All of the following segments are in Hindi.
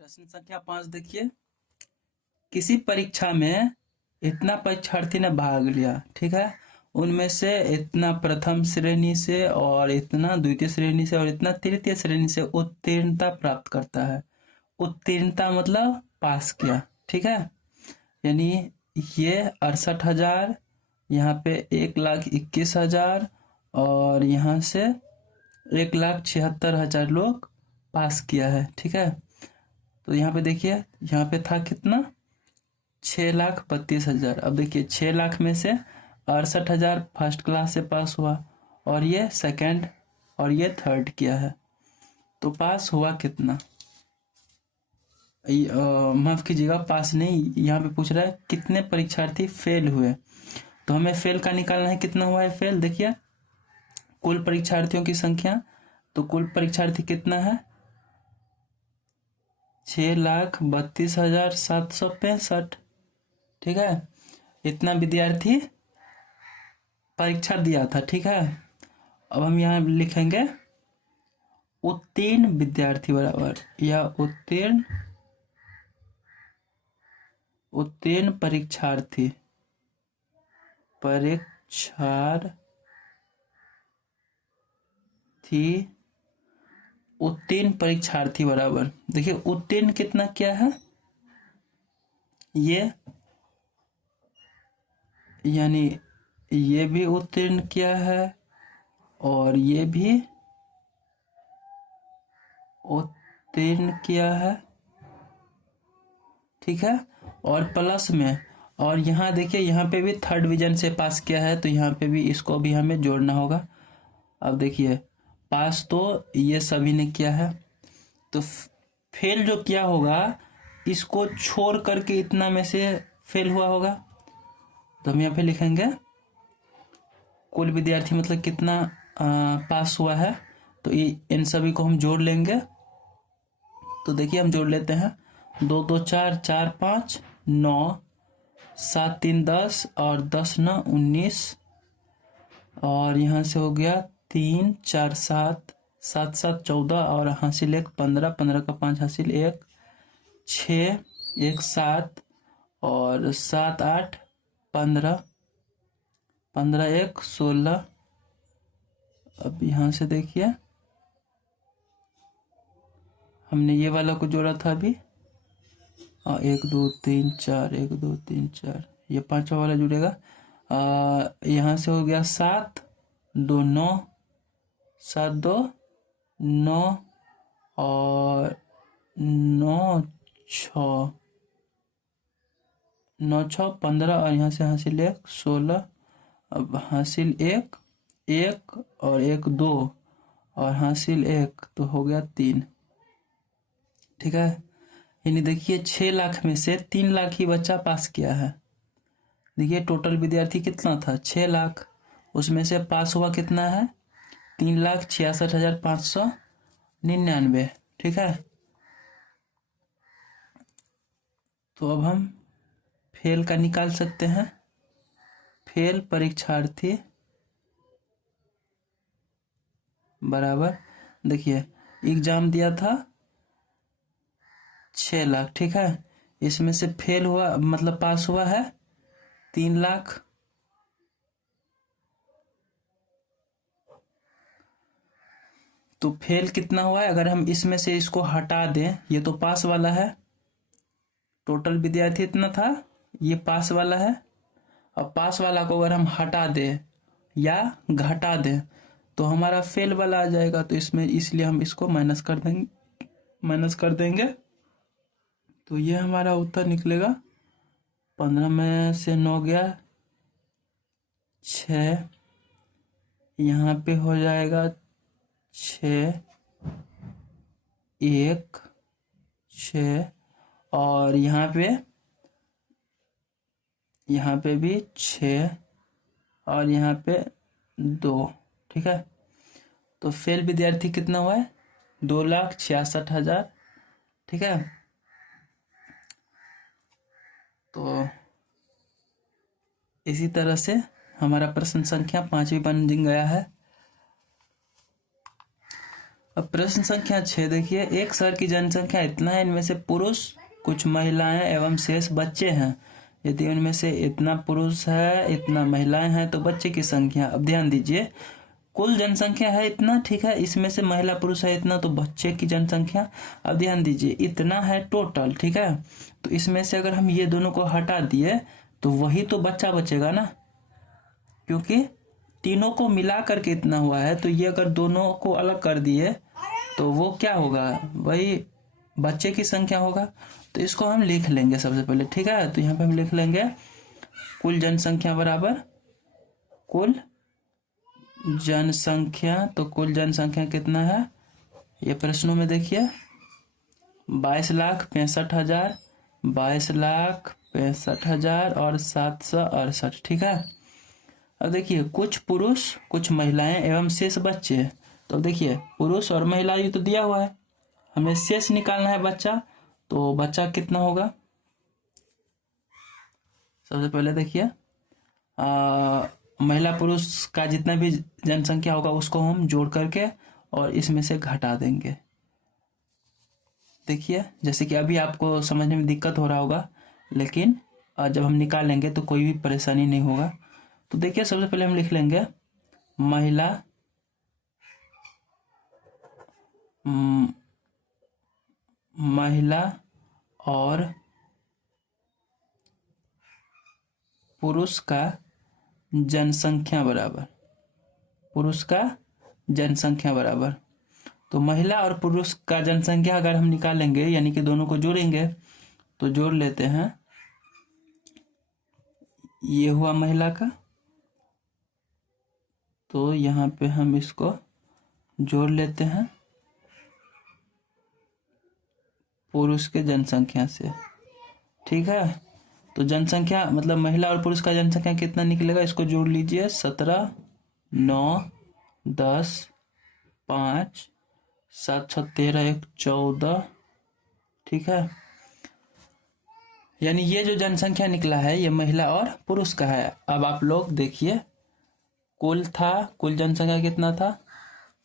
प्रश्न संख्या 5 देखिए। किसी परीक्षा में इतना परीक्षार्थी ने भाग लिया, ठीक है। उनमें से इतना प्रथम श्रेणी से और इतना द्वितीय श्रेणी से और इतना तृतीय श्रेणी से उत्तीर्णता प्राप्त करता है। उत्तीर्णता मतलब पास किया, ठीक है। यानी ये 68,000, यहाँ पे 1,21,000 और यहाँ से 1,76,000 लोग पास किया है, ठीक है। तो यहाँ पे देखिए, यहाँ पे था कितना, 6,32,000। अब देखिए 6 लाख में से 68,000 फर्स्ट क्लास से पास हुआ और ये सेकंड और ये थर्ड किया है, तो पास हुआ कितना। माफ कीजिएगा, पास नहीं, यहाँ पे पूछ रहा है कितने परीक्षार्थी फेल हुए। तो हमें फेल का निकालना है, कितना हुआ है फेल। देखिए कुल परीक्षार्थियों की संख्या, तो कुल परीक्षार्थी कितना है, 6,32,765, ठीक है। इतना विद्यार्थी परीक्षा दिया था, ठीक है। अब हम यहाँ लिखेंगे उत्तीर्ण विद्यार्थी बराबर या उत्तीर्ण परीक्षार्थी उत्तीर्ण परीक्षार्थी बराबर, देखिए उत्तीर्ण कितना क्या है, ये यानी ये भी उत्तीर्ण किया है और ये भी उत्तीर्ण किया है, ठीक है। और प्लस में, और यहाँ देखिए यहाँ पे भी थर्ड डिवीजन से पास किया है, तो यहाँ पे भी इसको भी हमें जोड़ना होगा। अब देखिए पास तो ये सभी ने किया है, तो फेल जो किया होगा इसको छोड़ करके इतना में से फेल हुआ होगा, तो हम यहाँ पे लिखेंगे कुल विद्यार्थी मतलब कितना पास हुआ है, तो इन सभी को हम जोड़ लेंगे। तो देखिए हम जोड़ लेते हैं, 2 2 4 4 5 9 7 3 10 और 10 9 19 और यहाँ से हो गया 3 4 7 7 7 14 और हासिल 1 15 15 का 5 हासिल 1 6 1 7 और 7 8 15 15 1 16। अब यहाँ से देखिए हमने ये वाला को जोड़ा था अभी, 1 2 3 4 1 2 3 4, ये पांचवा वाला जुड़ेगा। यहाँ से हो गया 7 2 9 7 2 9 और 9 6 9 6 15 और यहाँ से हासिल 1 16। अब हासिल 1 1 और 1 2 और हासिल 1, तो हो गया 3, ठीक है। यानी देखिए 6 लाख में से 3 लाख ही बच्चा पास किया है। देखिए टोटल विद्यार्थी कितना था, 6 लाख, उसमें से पास हुआ कितना है, 3,66,599, ठीक है। तो अब हम फेल का निकाल सकते हैं। फेल परीक्षार्थी बराबर, देखिए एग्जाम दिया था 6 लाख, ठीक है। इसमें से फेल हुआ मतलब पास हुआ है 3 लाख, तो फेल कितना हुआ है, अगर हम इसमें से इसको हटा दें, ये तो पास वाला है, टोटल विद्यार्थी इतना था, ये पास वाला है। अब पास वाला को अगर हम हटा दें या घटा दें तो हमारा फेल वाला आ जाएगा, तो इसमें इसलिए हम इसको माइनस कर देंगे। तो ये हमारा उत्तर निकलेगा, 15 में से 9 गया 6, यहाँ पे हो जाएगा 6 1 6 और यहाँ पे भी 6 और यहाँ पे 2, ठीक है। तो फेल विद्यार्थी कितना हुआ है, 2,66,000, ठीक है। तो इसी तरह से हमारा प्रश्न संख्या 5 भी बन गया है। अब प्रश्न संख्या 6 देखिए, एक शहर की जनसंख्या इतना है, इनमें से पुरुष कुछ महिलाएं एवं शेष बच्चे हैं। यदि उनमें से इतना पुरुष है इतना महिलाएं हैं तो बच्चे की संख्या। अब ध्यान दीजिए, कुल जनसंख्या है इतना, ठीक है, इसमें से महिला पुरुष है इतना तो बच्चे की जनसंख्या। अब ध्यान दीजिए, इतना है टोटल, ठीक है, तो इसमें से अगर हम ये दोनों को हटा दिए तो वही तो बच्चा बचेगा ना, क्योंकि तीनों को मिला करके इतना हुआ है। तो ये अगर दोनों को अलग कर दिए तो वो क्या होगा, वही बच्चे की संख्या होगा। तो इसको हम लिख लेंगे सबसे पहले, ठीक है। तो यहाँ पे हम लिख लेंगे कुल जनसंख्या बराबर कुल जनसंख्या। तो कुल जनसंख्या कितना है, ये प्रश्नों में देखिए 22,65,000, 22,65,000 और 768, ठीक है। अब देखिए, कुछ पुरुष कुछ महिलाएं एवं शेष बच्चे। तो अब देखिए, पुरुष और महिला ये तो दिया हुआ है, हमें शेष निकालना है बच्चा। तो बच्चा कितना होगा, सबसे पहले देखिए महिला पुरुष का जितना भी जनसंख्या होगा उसको हम जोड़ करके और इसमें से घटा देंगे। देखिए, जैसे कि अभी आपको समझने में दिक्कत हो रहा होगा, लेकिन जब हम निकालेंगे तो कोई भी परेशानी नहीं होगा। तो देखिए, सबसे पहले हम लिख लेंगे महिला महिला और पुरुष का जनसंख्या बराबर पुरुष का जनसंख्या बराबर। तो महिला और पुरुष का जनसंख्या अगर हम निकालेंगे, यानी कि दोनों को जोड़ेंगे, तो जोड़ लेते हैं, ये हुआ महिला का, तो यहाँ पे हम इसको जोड़ लेते हैं पुरुष के जनसंख्या से, ठीक है। तो जनसंख्या मतलब महिला और पुरुष का जनसंख्या कितना निकलेगा, इसको जोड़ लीजिए, 17, 9, 10, 5, 7, 6, 13, 1, 14, ठीक है। यानी ये जो जनसंख्या निकला है ये महिला और पुरुष का है। अब आप लोग देखिए, कुल जनसंख्या कितना था,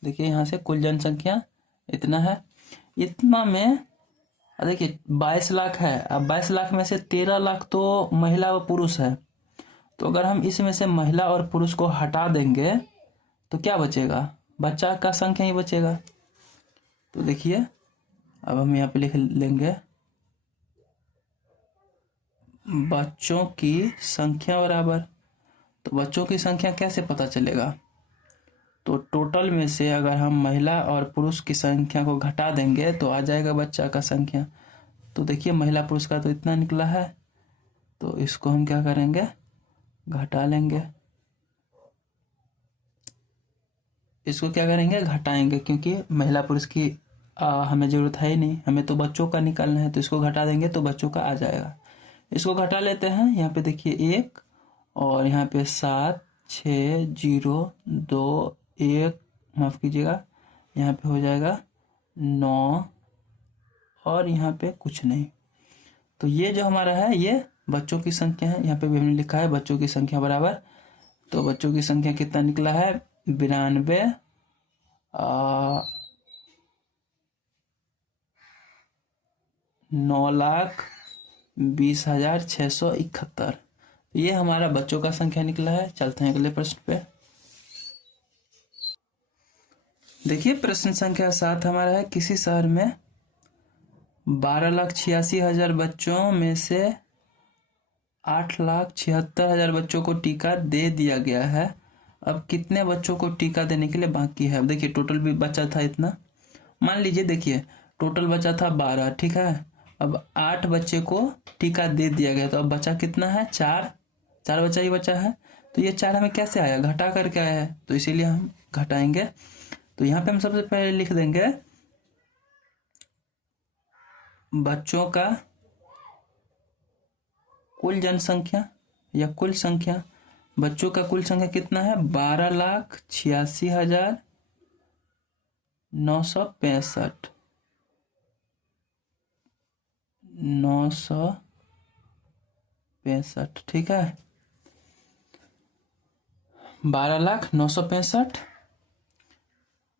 देखिए यहाँ से कुल जनसंख्या इतना है, इतना में देखिए 22 लाख है। अब 22 लाख में से 13 लाख तो महिला और पुरुष है, तो अगर हम इसमें से महिला और पुरुष को हटा देंगे तो क्या बचेगा, बच्चा का संख्या ही बचेगा। तो देखिए, अब हम यहाँ पे लिख लेंगे बच्चों की संख्या बराबर। तो बच्चों की संख्या कैसे पता चलेगा, तो टोटल में से अगर हम महिला और पुरुष की संख्या को घटा देंगे तो आ जाएगा बच्चा का संख्या। तो देखिए, महिला पुरुष का तो इतना निकला है, तो इसको हम क्या करेंगे, घटा लेंगे। इसको क्या करेंगे, घटाएंगे, क्योंकि महिला पुरुष की हमें ज़रूरत है ही नहीं, हमें तो बच्चों का निकालना है। तो इसको घटा देंगे तो बच्चों का आ जाएगा। इसको घटा लेते हैं, यहाँ पे देखिए 1 और यहाँ पे 7, 6, 0, 2, 1, माफ़ कीजिएगा, यहाँ पे हो जाएगा 9 और यहाँ पे कुछ नहीं। तो ये जो हमारा है ये बच्चों की संख्या है, यहाँ पे भी हमने लिखा है बच्चों की संख्या बराबर। तो बच्चों की संख्या कितना निकला है, 92 9,20,671। ये हमारा बच्चों का संख्या निकला है। चलते हैं अगले प्रश्न पे। देखिए, प्रश्न संख्या 7 हमारा है, किसी शहर में 12,86,000 बच्चों में से 8,76,000 बच्चों को टीका दे दिया गया है। अब कितने बच्चों को टीका देने के लिए बाकी है। अब देखिए, टोटल भी बचा था इतना, मान लीजिए, देखिए टोटल बचा था 12, ठीक है। अब 8 बच्चे को टीका दे दिया गया, तो अब बचा कितना है, 4 बच्चा ही बचा है। तो ये 4 हमें कैसे आया, घटा करके आया है, तो इसीलिए हम घटाएंगे। तो यहाँ पे हम सबसे पहले लिख देंगे बच्चों का कुल जनसंख्या या कुल संख्या। बच्चों का कुल संख्या कितना है, 12,86,965 965, ठीक है। 12,965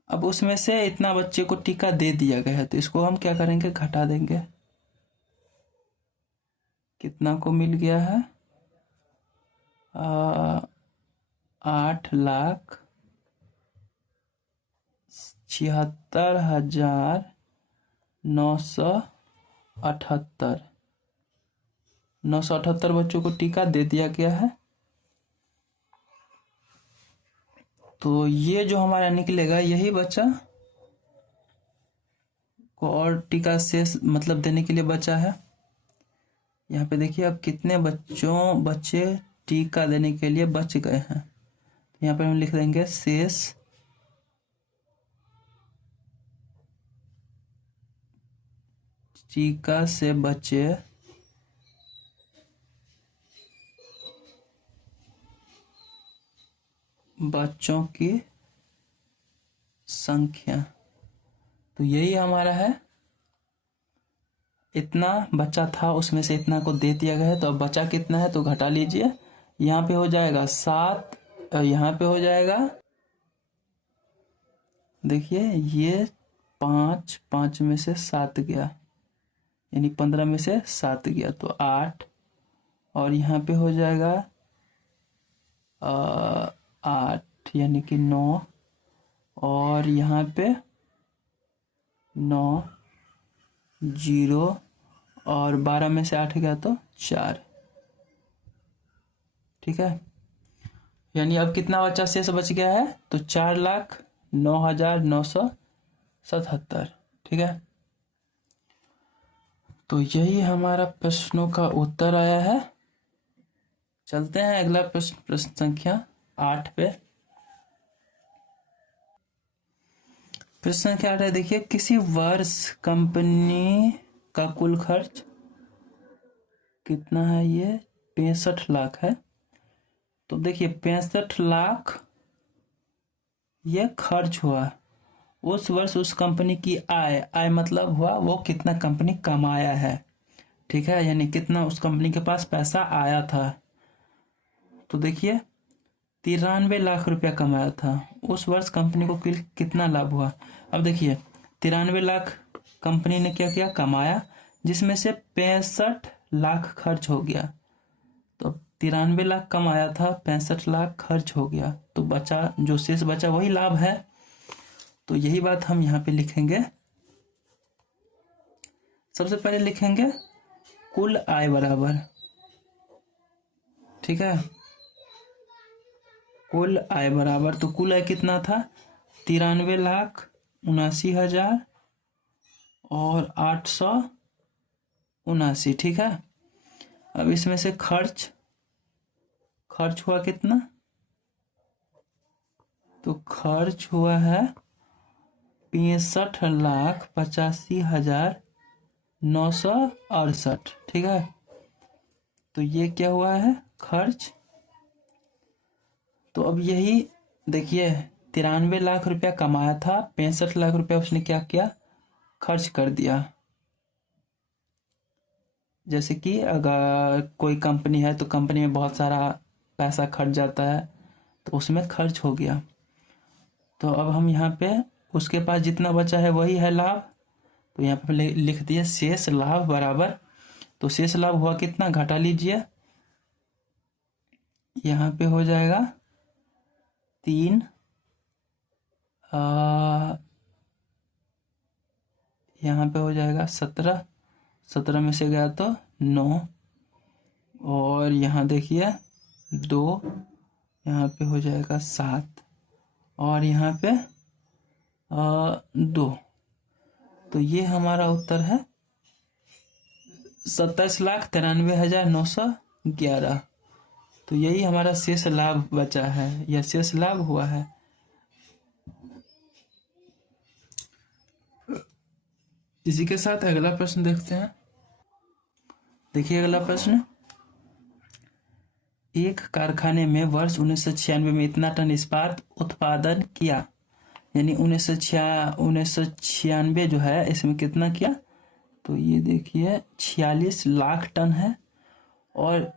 अब उसमें से इतना बच्चे को टीका दे दिया गया है, तो इसको हम क्या करेंगे, घटा देंगे। कितना को मिल गया है, 8,76,978। 978 बच्चों को टीका दे दिया गया है। तो ये जो हमारा निकलेगा, यही बच्चा को और टीका शेष मतलब देने के लिए बचा है। यहाँ पे देखिए अब कितने बच्चे टीका देने के लिए बच गए हैं। यहाँ पे हम लिख देंगे शेष टीका से बचे बच्चों की संख्या। तो यही हमारा है, इतना बच्चा था उसमें से इतना को दे दिया गया है। तो अब बचा कितना है तो घटा लीजिए। यहाँ पे हो जाएगा 7, यहाँ पे हो जाएगा, देखिए ये 5 में से 7 गया, यानी 15 में से 7 गया तो 8। और यहाँ पे हो जाएगा 8 यानी कि 9। और यहाँ पे 9, 0 और 12 में से 8 गया तो 4। ठीक है, यानी अब कितना बच्चा शेष बच गया है तो 4,09,977। ठीक है, तो यही हमारा प्रश्नों का उत्तर आया है। चलते हैं अगला प्रश्न, प्रश्न संख्या 8 पे। प्रश्न संख्या 8 है, देखिए किसी वर्ष कंपनी का कुल खर्च कितना है, ये 65 लाख है। तो देखिए 65 लाख ये खर्च हुआ। उस वर्ष उस कंपनी की आय मतलब हुआ वो कितना कंपनी कमाया है। ठीक है, यानी कितना उस कंपनी के पास पैसा आया था। तो देखिए 93 लाख रुपया कमाया था उस वर्ष, कंपनी को कितना लाभ हुआ। अब देखिए 93 लाख कंपनी ने क्या किया, कमाया, जिसमें से 65 लाख खर्च हो गया। तो 93 लाख कमाया था, 65 लाख खर्च हो गया, तो बचा जो शेष बचा वही लाभ है। तो यही बात हम यहाँ पे लिखेंगे। सबसे पहले लिखेंगे कुल आय बराबर, ठीक है, कुल आय बराबर, तो कुल आय कितना था, 93,79,000 और 879। ठीक है, अब इसमें से खर्च हुआ कितना, तो खर्च हुआ है 65,85,968। ठीक है, तो ये क्या हुआ है, खर्च। तो अब यही देखिए 93 लाख रुपया कमाया था, 65 लाख रुपया उसने क्या किया, खर्च कर दिया। जैसे कि अगर कोई कंपनी है तो कंपनी में बहुत सारा पैसा खर्च जाता है, तो उसमें खर्च हो गया। तो अब हम यहाँ पे उसके पास जितना बचा है वही है लाभ, तो यहाँ पे लिख दिया शेष लाभ बराबर। तो शेष लाभ हुआ कितना, घटा लीजिए, यहाँ पे हो जाएगा 3, यहाँ पे हो जाएगा 17 में से गया तो 9, और यहाँ देखिए 2, यहाँ पे हो जाएगा 7, और यहाँ पे 2। तो ये हमारा उत्तर है 27,93,911। तो यही हमारा शेष लाभ बचा है या शेष लाभ हुआ है। इसी के साथ अगला प्रश्न देखते हैं। देखिए अगला प्रश्न, एक कारखाने में वर्ष 1996 में इतना टन इस्पात उत्पादन किया, यानी 1996 जो है इसमें कितना किया, तो ये देखिए 46 लाख टन है। और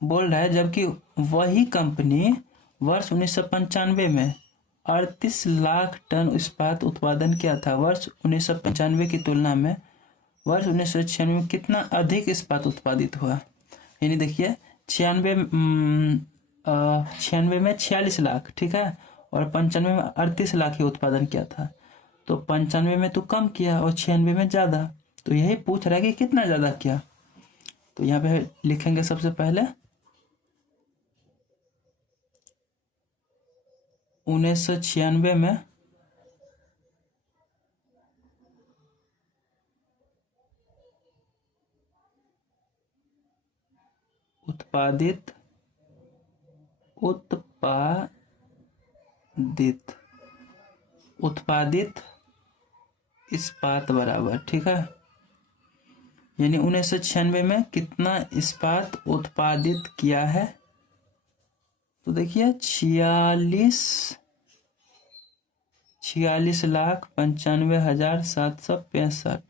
बोल रहा है जबकि वही कंपनी वर्ष 1995 में 38 लाख टन इस्पात उत्पादन क्या था वर्ष 1995 की तुलना में वर्ष 1996 में कितना अधिक इस्पात उत्पादित हुआ। यानी देखिए 96 में 46 लाख, ठीक है, और 95 में 38 लाख ही उत्पादन किया था। तो 95 में तो कम किया और 96 में ज़्यादा, तो यही पूछ रहा है कि कितना ज़्यादा किया। तो यहाँ पे लिखेंगे सबसे पहले 1996 में उत्पादित इस्पात बराबर, ठीक है, यानी 1996 में कितना इस्पात उत्पादित किया है। तो देखिए 46,95,765,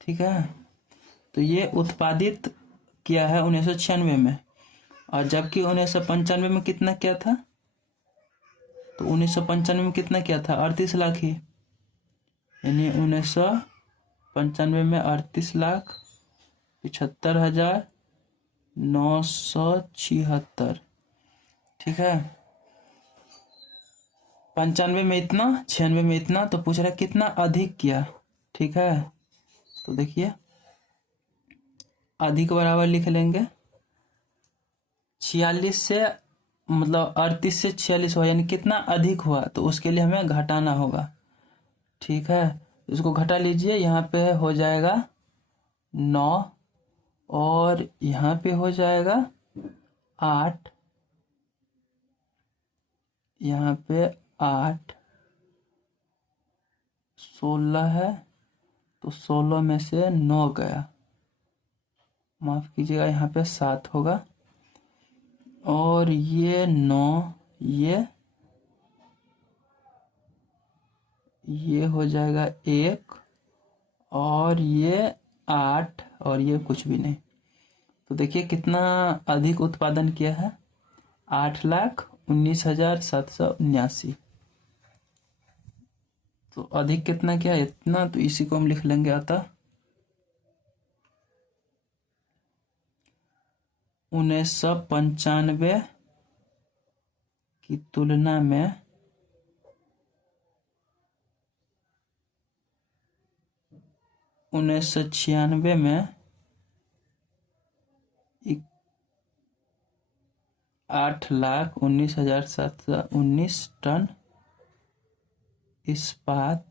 ठीक है। तो ये उत्पादित किया है 1996 में, और जबकि 1995 में कितना किया था, तो 1995 में कितना किया था 38 लाख ही, यानी 1995 में 38,75,976, ठीक है। 95 में इतना, 96 में इतना, तो पूछ रहा है कितना अधिक किया, ठीक है। तो देखिए अधिक बराबर लिख लेंगे 46 से, मतलब 38 से 46 हुआ, यानी कितना अधिक हुआ, तो उसके लिए हमें घटाना होगा, ठीक है। इसको घटा लीजिए, यहाँ पे हो जाएगा 9 और यहाँ पे हो जाएगा 8, यहाँ पे 8, 16 है, तो 16 में से 9 गया, माफ कीजिएगा, यहाँ पे 7 होगा, और ये 9, ये हो जाएगा 1, और ये 8, और ये कुछ भी नहीं। तो देखिए कितना अधिक उत्पादन किया है, 8,19,779। तो अधिक कितना किया, इतना, तो इसी को हम लिख लेंगे अतः 1995 की तुलना में 1996 में 8,19,719 टन इस्पात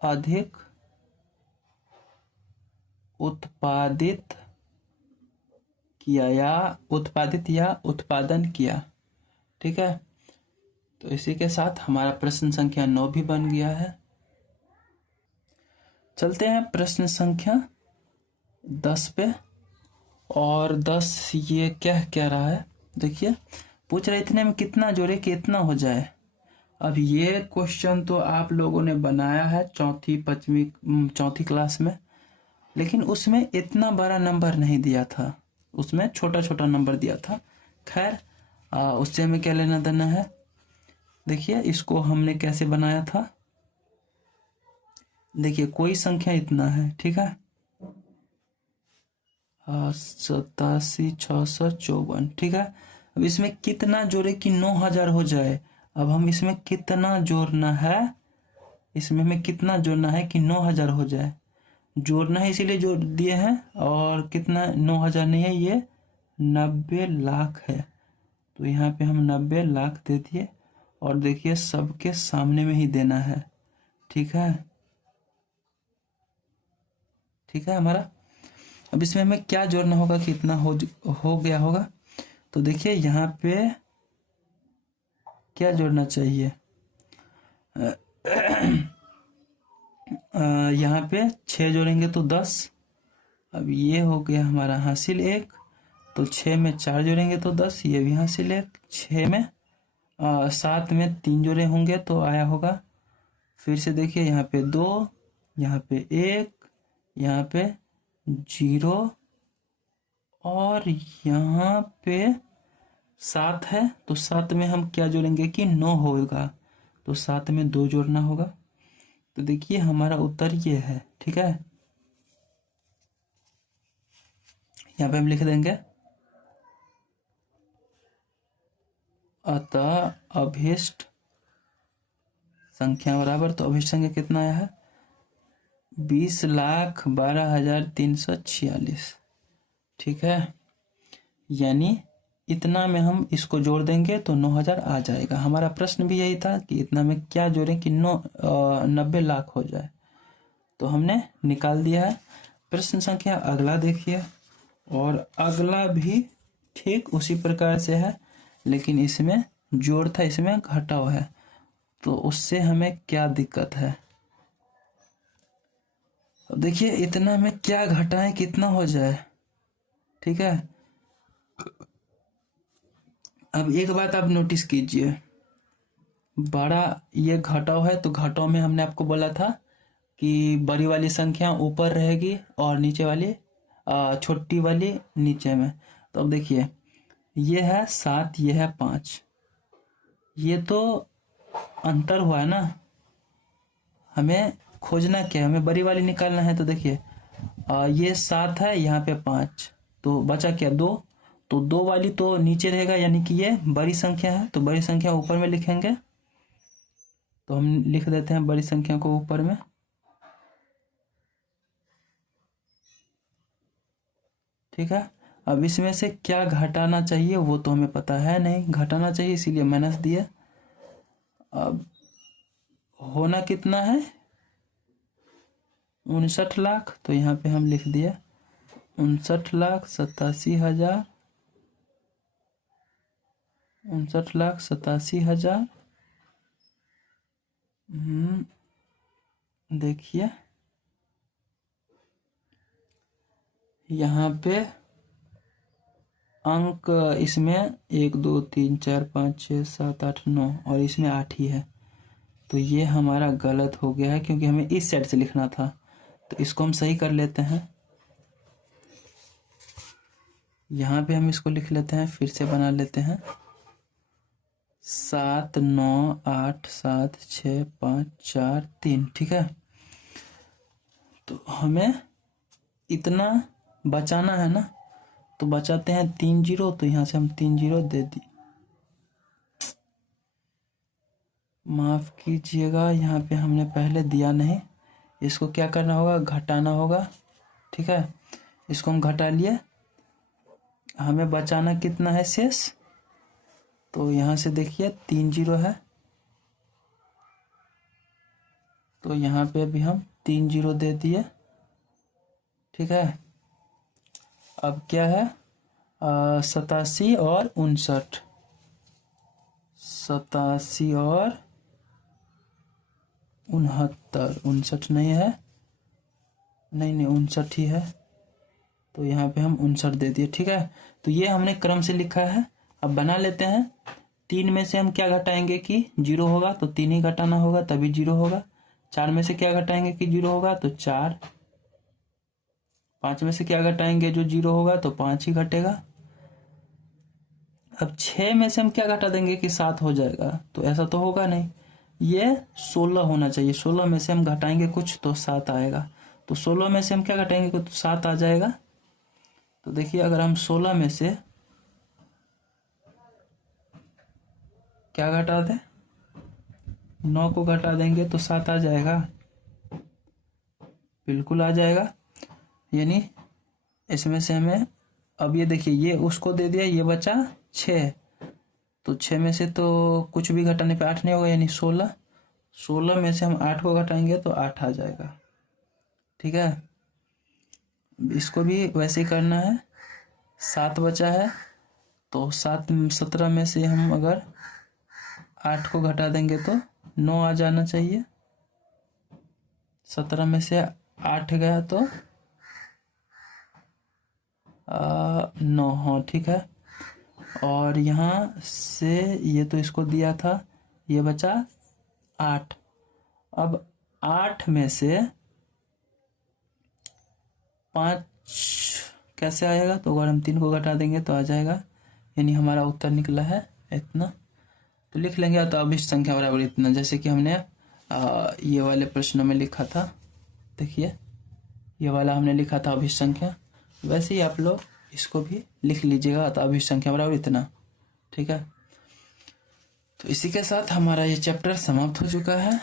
अधिक उत्पादित किया या उत्पादन किया, ठीक है। तो इसी के साथ हमारा प्रश्न संख्या 9 भी बन गया है। चलते हैं प्रश्न संख्या 10 पे। और 10 ये क्या कह रहा है, देखिए पूछ रहे इतने में कितना जोड़े कि इतना हो जाए। अब ये क्वेश्चन तो आप लोगों ने बनाया है चौथी क्लास में, लेकिन उसमें इतना बड़ा नंबर नहीं दिया था, उसमें छोटा छोटा नंबर दिया था। खैर उससे हमें क्या लेना देना है। देखिए इसको हमने कैसे बनाया था, देखिए कोई संख्या इतना है, ठीक है, 87,654, ठीक है। अब इसमें कितना जोड़े कि 9,000 हो जाए। अब हम इसमें कितना जोड़ना है, इसमें हमें कितना जोड़ना है कि 9,000 हो जाए, जोड़ना है इसीलिए जोड़ दिए हैं। और कितना, 9,000 नहीं है, ये 90 लाख है, तो यहाँ पे हम 90 लाख दे दिए। और देखिए सबके सामने में ही देना है, ठीक है, ठीक है हमारा। अब इसमें हमें क्या जोड़ना होगा कि इतना हो गया होगा। तो देखिए यहाँ पे क्या जोड़ना चाहिए, यहाँ पे 6 जोड़ेंगे तो 10। अब ये हो गया हमारा हासिल 1, तो 6 में 4 जोड़ेंगे तो 10, ये भी हासिल 1। 6 में 7 में 3 जोड़े होंगे तो आया होगा। फिर से देखिए यहाँ पे 2, यहाँ पे 1, यहाँ पे 0, और यहाँ पे 7 है तो 7 में हम क्या जोड़ेंगे कि 9 होगा, तो 7 में 2 जोड़ना होगा। तो देखिए हमारा उत्तर ये है। ठीक है, यहाँ पे हम लिख देंगे अतः अभिष्ट संख्या बराबर, तो अभिष्ट संख्या कितना आया है 20,12,346। ठीक है, यानी इतना में हम इसको जोड़ देंगे तो 9,000 आ जाएगा। हमारा प्रश्न भी यही था कि इतना में क्या जोड़ें कि 90 लाख हो जाए, तो हमने निकाल दिया है। प्रश्न संख्या अगला देखिए, और अगला भी ठीक उसी प्रकार से है, लेकिन इसमें जोड़ था, इसमें घटाव है, तो उससे हमें क्या दिक्कत है। अब देखिए इतना में क्या घटाएं कितना हो जाए। ठीक है, अब एक बात आप नोटिस कीजिए, बड़ा ये घटाव है, तो घटाव में हमने आपको बोला था कि बड़ी वाली संख्या ऊपर रहेगी और नीचे वाली छोटी वाली नीचे में। तो अब देखिए ये है 7, ये है 5, ये तो अंतर हुआ है ना, हमें खोजना क्या है, हमें बड़ी वाली निकालना है। तो देखिए ये 7 है, यहाँ पे 5, तो बचा क्या 2, तो 2 वाली तो नीचे रहेगा, यानी कि ये बड़ी संख्या है, तो बड़ी संख्या ऊपर में लिखेंगे। तो हम लिख देते हैं बड़ी संख्या को ऊपर में। ठीक है, अब इसमें से क्या घटाना चाहिए वो तो हमें पता है नहीं, घटाना चाहिए इसीलिए माइनस दिया। अब होना कितना है 59 लाख, तो यहाँ पे हम लिख दिया 59,87,000, 59,87,000। देखिए यहाँ पे अंक इसमें 1 2 3 4 5 6 7 8 9 और इसमें 8 ही है, तो ये हमारा गलत हो गया है, क्योंकि हमें इस साइड से लिखना था। तो इसको हम सही कर लेते हैं, यहाँ पे हम इसको लिख लेते हैं, फिर से बना लेते हैं 7 9 8 7 6 5 4 3। ठीक है, तो हमें इतना बचाना है ना, तो बचाते हैं 3 जीरो, तो यहाँ से हम 3 जीरो दे दी, माफ कीजिएगा, यहाँ पे हमने पहले दिया नहीं, इसको क्या करना होगा घटाना होगा। ठीक है, इसको हम घटा लिए, हमें बचाना कितना है शेष, तो यहाँ से देखिए 3 जीरो है, तो यहाँ पे भी हम 3 जीरो दे दिए। ठीक है, अब क्या है 87 और 59, 87 और 69, 59 नहीं है, नहीं 59 ही है, तो यहाँ पे हम 59 दे दिए। ठीक है, तो ये हमने क्रम से लिखा है। अब बना लेते हैं, 3 में से हम क्या घटाएंगे कि 0 होगा, तो 3 ही घटाना होगा तभी 0 होगा। 4 में से क्या घटाएंगे कि 0 होगा, तो 4। 5 में से क्या घटाएंगे जो 0 होगा, तो 5 ही घटेगा। अब 6 में से हम क्या घटा देंगे कि 7 हो जाएगा, तो ऐसा तो होगा नहीं, ये 16 होना चाहिए। 16 में से हम घटाएंगे कुछ तो 7 आएगा, तो 16 में से हम क्या घटाएंगे तो 7 आ जाएगा। तो देखिए अगर हम 16 में से क्या घटा दें, 9 को घटा देंगे तो 7 आ जाएगा, बिल्कुल आ जाएगा। यानी इसमें से हमें, अब ये देखिए ये उसको दे दिया, ये बचा 6, तो 6 में से तो कुछ भी घटाने पे 8 नहीं होगा, यानी 16। 16 में से हम 8 को घटाएंगे तो 8 आ जाएगा। ठीक है, इसको भी वैसे ही करना है। 7 बचा है, तो 17 में से हम अगर 8 को घटा देंगे तो 9 आ जाना चाहिए। 17 में से 8 गया तो 9, हाँ ठीक है। और यहाँ से ये तो इसको दिया था, ये बचा 8। अब 8 में से 5 कैसे आएगा, तो अगर हम 3 को घटा देंगे तो आ जाएगा, यानी हमारा उत्तर निकला है इतना। तो लिख लेंगे तो अभिष्ट संख्या बराबर इतना, जैसे कि हमने ये वाले प्रश्नों में लिखा था। देखिए ये वाला हमने लिखा था अभिष्ट संख्या, वैसे ही आप लोग इसको भी लिख लीजिएगा। तो अभिष्ट संख्या बराबर इतना, ठीक है। तो इसी के साथ हमारा ये चैप्टर समाप्त हो चुका है।